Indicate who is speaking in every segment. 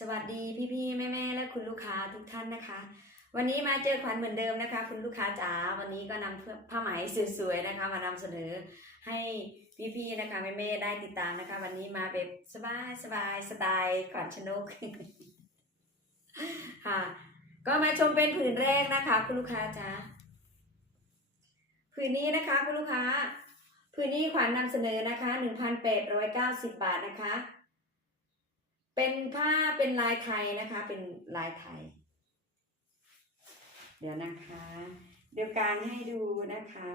Speaker 1: สวัสดีพี่ๆแม่ๆและคุณลูกค้าทุกท่านนะคะ วันนี้มาเจอขวัญเหมือนเดิมนะคะ คุณลูกค้าจ๋าวันนี้ก็นำผ้าไหมสวยๆนะคะ มานำเสนอให้พี่ๆนะคะแม่ๆได้ติดตามนะคะ วันนี้มาแบบสบายสบายสไตล์ขวัญชนกค่ะ ก็มาชมเป็นผืนแรกนะคะ คุณลูกค้าจ๋าผืนนี้นะคะคุณลูกค้าผืนนี้ขวัญนำเสนอนะคะ 1,890 บาทนะคะ เป็นผ้าเป็นลายไทยนะคะ เป็นลายไทย เดี๋ยวนะคะ เดี๋ยวกางให้ดูนะคะ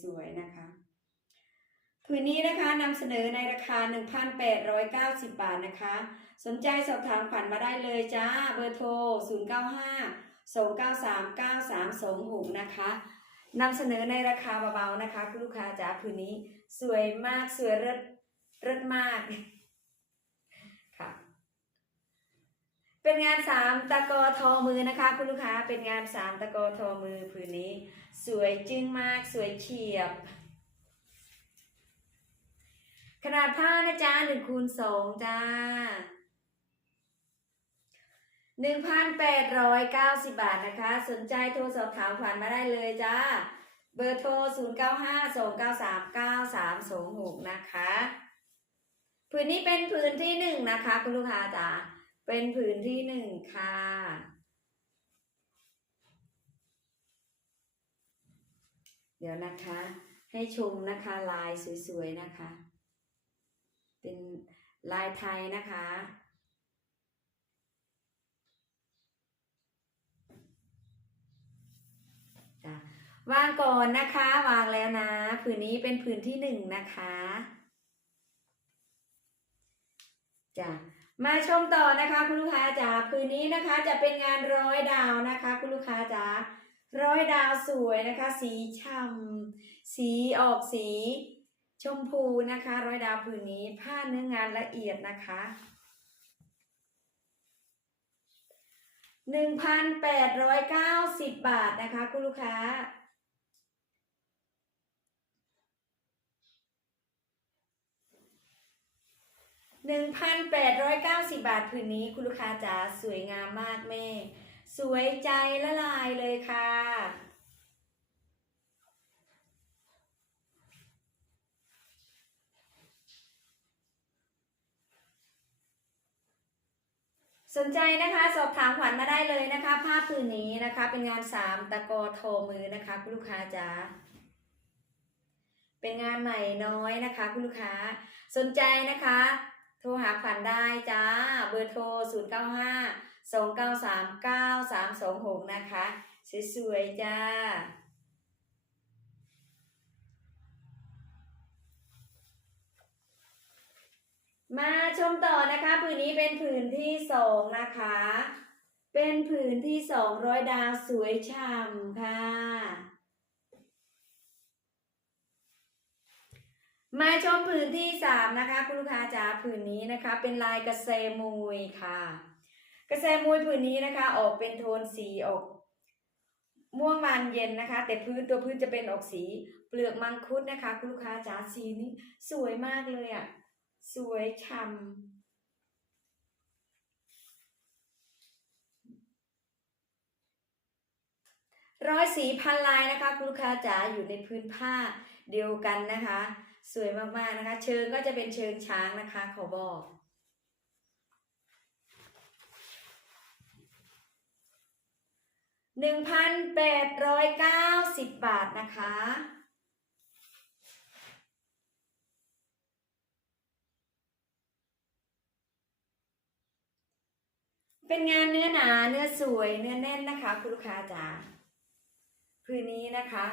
Speaker 1: สวยๆนะคะผืนนี้นะคะนำเสนอในราคา 1,890 บาทนะคะ สนใจสอบถามขวัญมาได้เลยจ้า เบอร์โทร 095 293 9326 นะคะนำเสนอในราคาเบาๆนะคะ คุณลูกค้าจ๋าผืนนี้สวยมากสวยเลิศเลิศมาก ค่ะ เป็นงานสามตะกอทอมือนะคะ คุณลูกค้าเป็นงานสามตะกอทอมือผืนนี้ สวยจึ้งมากสวยเฉียบ ขนาดผ้านะจ๊ะหนึ่งคูณสองจ้าหนึ่งพันแปดร้อยเก้าสิบบาทนะคะ สนใจโทรสอบถามผ่านมาได้เลยจ้า เบอร์โทรศูนย์เก้าห้าสองเก้าสามเก้าสามสองหกนะคะ ผืนนี้เป็นผืนที่หนึ่งนะคะ คุณลูกค้าจ๋า เป็นผืนที่หนึ่งค่ะ เดี๋ยวนะคะ ให้ชมนะคะลายสวยๆนะคะ เป็นลายไทยนะคะจ้ะวางก่อนนะคะ วางแล้วนะผืนนี้เป็นผืนที่หนึ่งนะคะจ้ะ มาชมต่อนะคะคุณลูกค้าจ๋าผืนนี้นะคะจะเป็นงานร้อยดาวนะคะ คุณลูกค้าจ๋าร้อยดาวสวยนะคะ สีช่ำสีออกสีชมพูนะคะ ร้อยดาวผืนนี้ผ้าเนื้องานละเอียดนะคะหนึ่งพันแปดร้อยเก้าสิบบาทนะคะ คุณลูกค้า หนึ่งพันแปดร้อยเก้าสิบาทผืนนี้คุณลูกค้าจ๋าสวยงามมากแม่ สวยใจละลายเลยค่ะ สนใจนะคะสอบถามขวัญมาได้เลยนะคะ ผ้าผืนนี้นะคะ เป็นงานสามตะกอโทมือนะคะ คุณลูกค้าจ๋าเป็นงานใหม่น้อยนะคะ คุณลูกค้าสนใจนะคะ รหาขวัญได้จ้า เบอร์โทร 0 9 5 2 9 3 9 3 2 6 นะคะ สวยๆ จ้า มาชมต่อนะคะ ผืนนี้เป็นผืนที่สองนะคะ เป็นผืนที่สองร้อยดาวสวยฉ่ำค่ะ มาชมผืนที่สามนะคะ คุณลูกค้าจ๋าผืนนี้นะคะ เป็นลายกระเซมุยค่ะ กระเซมุยผืนนี้นะคะ ออกเป็นโทนสีออกม่วงมันเย็นนะคะ แต่พื้นตัวพื้นจะเป็นออกสีเปลือกมังคุดนะคะ คุณลูกค้าจ๋าสีนี้สวยมากเลยอะ่ะสวยฉ่ำร้อยสีพันลายนะคะ คุณลูกค้าจ๋าอยู่ในพื้นผ้าเดียวกันนะคะ สวยมากๆนะคะ เชิงก็จะเป็นเชิงช้างนะคะขอบอกหนึ่งพันแปดร้อยเก้าสิบบาทนะคะ เป็นงานเนื้อหนาเนื้อสวยเนื้อแน่นนะคะ คุณลูกค้าจ๋าผืนนี้นะคะ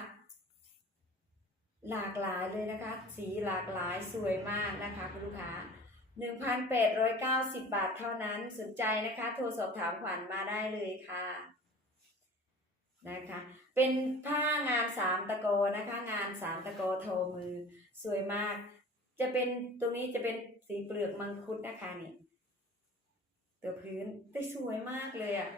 Speaker 1: หลากหลายเลยนะคะ สีหลากหลายสวยมากนะคะคุณลูกค้า 1,890 บาทเท่านั้นสนใจนะคะ โทรสอบถามขวัญมาได้เลยค่ะนะคะ เป็นผ้างานสามตะโกนะคะ งานสามตะโกโทมือสวยมาก จะเป็นตรงนี้จะเป็นสีเปลือกมังคุดนะคะนี่ตัวพื้นได้สวยมากเลยอะ่ะ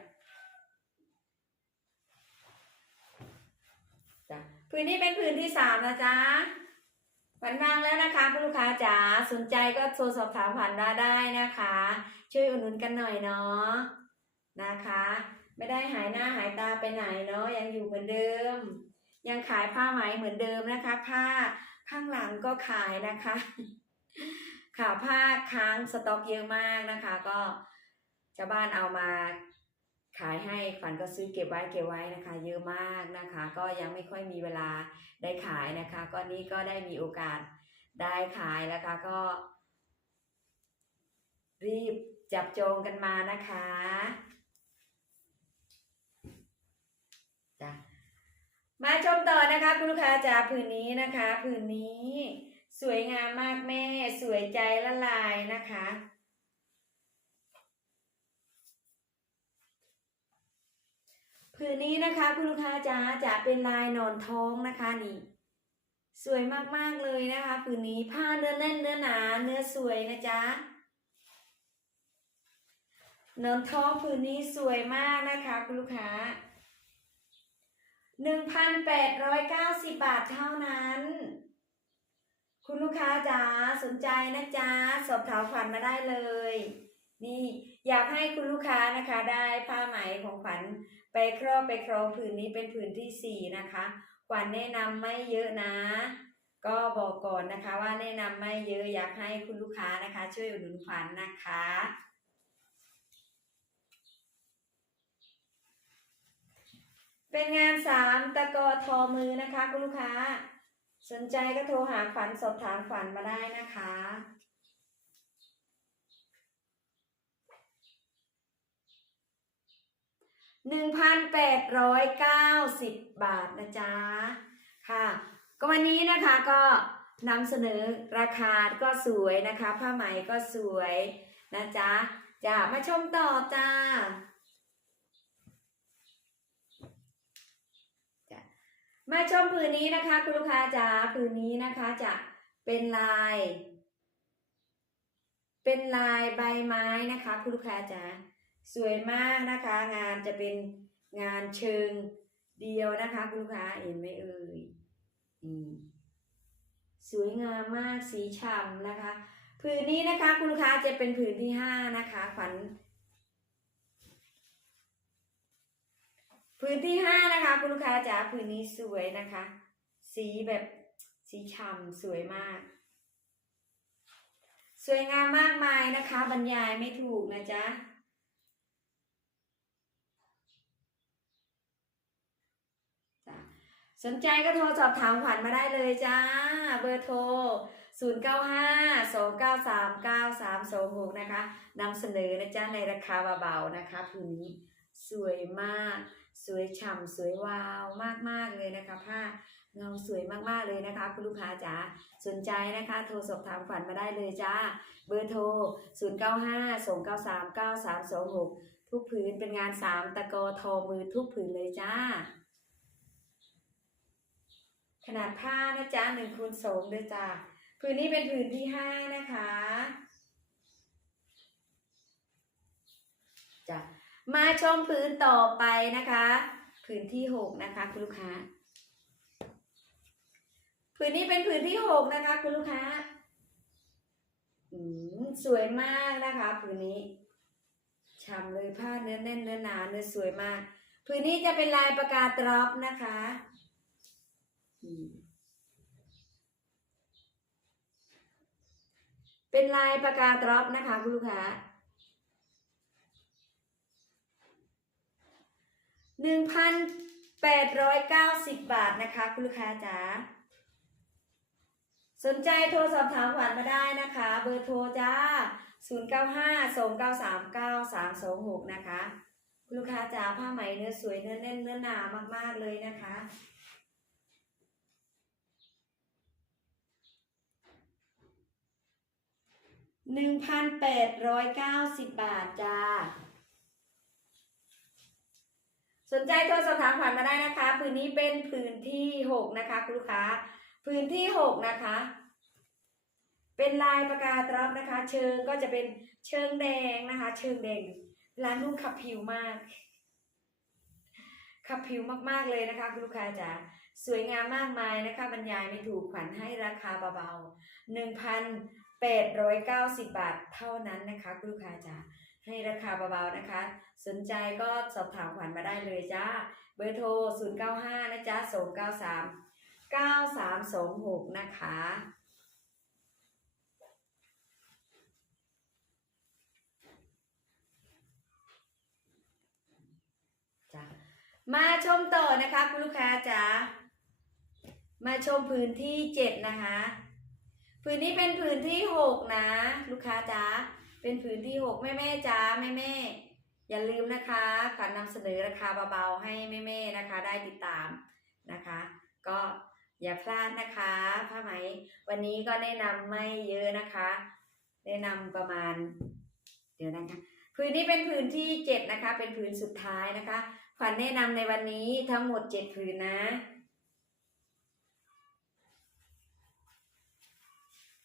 Speaker 1: พื้นนี้เป็นพื้นที่สามนะจ๊ะฝันวางแล้วนะคะคุณลูกค้าจ๋าสนใจก็โทรสอบถามผ่านมาได้นะคะ ช่วยอุดหนุนกันหน่อยเนาะนะคะ ไม่ได้หายหน้าหายตาไปไหนเนาะยังอยู่เหมือนเดิม ยังขายผ้าไหมเหมือนเดิมนะคะ ผ้าข้างหลังก็ขายนะคะข่าผ้าค้างสต็อกเยอะมากนะคะ ก็ชาวบ้านเอามา ขายให้ฝันก็ซื้อเก็บไว้เก็บไว้นะคะ เยอะมากนะคะ ก็ยังไม่ค่อยมีเวลาได้ขายนะคะก็นี้ก็ได้มีโอกาสได้ขายแล้วค่ะก็ รีบจับจองกันมานะคะจ้ะมาชมต่อนะคะ คุณลูกค้าจ๋าผืนนี้นะคะ ผืนนี้ สวยงามมากแม่ สวยใจละลายนะคะ ผืนนี้นะคะคุณลูกค้าจ๋าจะเป็นลายนอนท้องนะคะนี่สวยมากๆเลยนะคะผืนนี้ผ้าเนื้อแน่นเนื้อหนาเนื้อสวยนะจ๊ะนอนท้องผืนนี้สวยมากนะคะคุณลูกค้าหนึ่งพันแปดร้อยเก้าสิบบาทเท่านั้น คุณลูกค้าจ๋าสนใจนะจ๊ะสอบถามขวัญมาได้เลย นี่อยากให้คุณลูกค้านะคะได้ผ้าไหมของขวัญไปครอบไปครองผืนนี้เป็นผืนที่สี่นะคะขวัญแนะนำไม่เยอะนะ ก็บอกก่อนนะคะว่าแนะนำไม่เยอะอยากให้คุณลูกค้านะคะ ช่วยอุดหนุนขวัญนะคะ เป็นงานสามตะกอทอมือนะคะคุณลูกค้า สนใจก็โทรหาขวัญสอบถามขวัญมาได้นะคะ หนึ่งพันแปดร้อยเก้าสิบบาทนะจ๊ะ ค่ะ ก็วันนี้นะคะก็นำเสนอราคาก็สวยนะคะ ผ้าไหมก็สวยนะจ๊ะจะมาชมต่อจ้ามาชมผืนนี้นะคะ คุณลูกค้าจ๋าผืนนี้นะคะจะเป็นลาย เป็นลายใบไม้นะคะ คุณลูกค้าจ๋า สวยมากนะคะ งานจะเป็นงานเชิงเดียวนะคะ คุณลูกค้าเห็นไหมเอ่ยอืมสวยงามมากสีฉ่ำนะคะ ผืนนี้นะคะ คุณลูกค้าจะเป็นผืนที่ห้านะคะขวัญพื้นที่ห้านะคะ คุณลูกค้าจ๋าพื้นนี้สวยนะคะ สีแบบสีฉ่ำสวยมาก สวยงามมากมายนะคะ บรรยายไม่ถูกนะจ๊ะ สนใจก็โทรสอบถามขวัญมาได้เลยจ้า เบอร์โทร 0 9 5 2 9 3 9 3 2 6 นะคะนำเสนอนะจ๊ะในราคาเบาๆนะคะผืนนี้สวยมาก สวยฉ่ำสวยวาวมากๆเลยนะคะผ้าเงาสวยมากๆเลยนะคะ คุณลูกค้าจ๋าสนใจนะคะ โทรสอบถามขวัญมาได้เลยจ้า เบอร์โทร 0 9 5 2 9 3 9 3 2 6 ทุกผืนเป็นงานสามตะกอทอมือทุกผืนเลยจ้า ขนาดผ้านะจ๊ะหนึ่งคูณสองด้วยจ้าผืนนี้เป็นผืนที่ห้านะคะจ้ะมาชมพื้นต่อไปนะคะพื้นที่หกนะคะ คุณลูกค้าพื้นนี้เป็นพื้นที่หกนะคะ คุณลูกค้าอืมสวยมากนะคะพื้นนี้ฉ่ำเลยผ้าเนื้อแน่นเนื้อหนาเนื้อสวยมากพื้นนี้จะเป็นลายประกาตรอปนะคะ เป็นลายประกาตรอปนะคะคุณลูกค้าหนึ่งพันแปดร้อยเก้าสิบบาทนะคะ คุณลูกค้าจ๋าสนใจโทรสอบถามขวัญมาได้นะคะ เบอร์โทรจ้า0 9 5 2 9 3 9 3 2 6นะคะ คุณลูกค้าจ๋าผ้าไหมเนื้อสวยเนื้อแน่นเนื้อหนามากๆเลยนะคะ หนึ่งพันแปดร้อยเก้าสิบบาทจ้า สนใจโทรสอบถามขวัญมาได้นะคะ พื้นนี้เป็นพื้นที่หกนะคะคุณลูกค้า พื้นที่หกนะคะ เป็นลายประกาศรับนะคะ เชิงก็จะเป็นเชิงแดงนะคะ เชิงแดง ร้านนุ่งขับผิวมาก ขับผิวมากๆเลยนะคะคุณลูกค้าจ๋าสวยงามมากมายนะคะ บรรยายไม่ถูกขวัญให้ราคาเบาๆ 890 บาทเท่านั้นนะคะคุณลูกค้าจ๋าให้ราคาเบาๆนะคะ สนใจก็สอบถามขวัญมาได้เลยจ้า เบอร์โทร 095 นะจ๊ะ293 9326 นะคะจ้ะมาชมต่อนะคะคุณลูกค้าจ๋ามาชมพื้นที่เจ็ดนะคะ พื้นนี้เป็นพื้นที่หกนะ ลูกค้าจ๋าเป็นพื้นที่หกแม่แม่จ๋าแม่แม่อย่าลืมนะคะขวัญนำเสนอราคาเบาๆให้แม่แม่ๆนะคะ ได้ติดตามนะคะ ก็อย่าพลาดนะคะผ้าไหม วันนี้ก็แนะนำไม่เยอะนะคะ แนะนำประมาณ เดี๋ยวนะคะพื้นนี้เป็นพื้นที่เจ็ดนะคะ เป็นพื้นสุดท้ายนะคะขวัญแนะนำในวันนี้ทั้งหมดเจ็ดพื้นนะ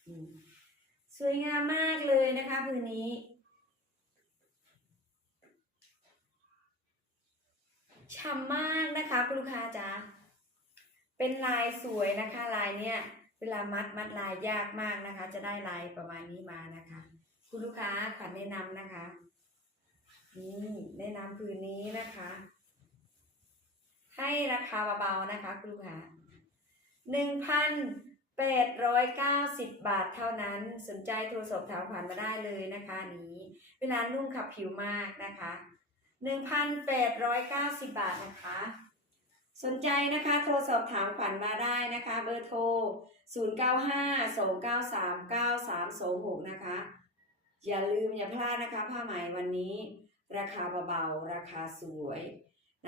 Speaker 1: อืม สวยงามมากเลยนะคะพื้นนี้ฉ่ำมากนะคะคุณลูกค้าจ๊ะเป็นลายสวยนะคะลายเนี้ยเวลามัดมัดลายยากมากนะคะ จะได้ลายประมาณนี้มานะคะ คุณลูกค้าขวัญแนะนำนะคะนี่แนะนำพื้นนี้นะคะ ให้ราคาเบาๆนะคะ คุณลูกค้าหนึ่งพัน แปดร้อยเก้าสิบบาทเท่านั้น สนใจโทรสอบถามขวัญมาได้เลยนะคะนี้ เวลานุ่งขับผิวมากนะคะหนึ่งพันแปดร้อยเก้าสิบบาทนะคะ สนใจนะคะโทรสอบถามขวัญมาได้นะคะ เบอร์โทร 0 9 5 2 9 3 9 3 2 6 นะคะ อย่าลืมอย่าพลาดนะคะ ผ้าไหมวันนี้ ราคาเบาๆ ราคาสวย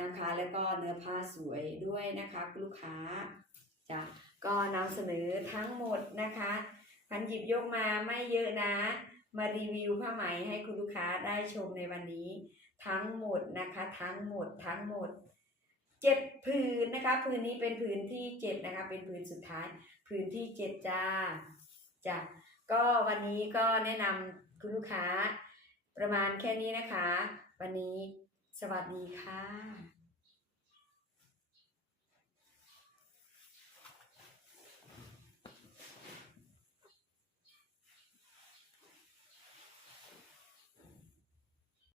Speaker 1: นะคะ แล้วก็เนื้อผ้าสวยด้วยนะคะ ลูกค้าจ้ะ ก็นำเสนอทั้งหมดนะคะพันหยิบยกมาไม่เยอะนะ มารีวิวผ้าไหมให้คุณลูกค้าได้ชมในวันนี้ ทั้งหมดนะคะ ทั้งหมดทั้งหมดเจ็ดผืนนะคะผืนนี้เป็นผืนที่เจ็ดนะคะ เป็นผืนสุดท้ายผืนที่เจ็ดจ้าจ้ะก็วันนี้ก็แนะนำคุณลูกค้า ประมาณแค่นี้นะคะ วันนี้สวัสดีค่ะ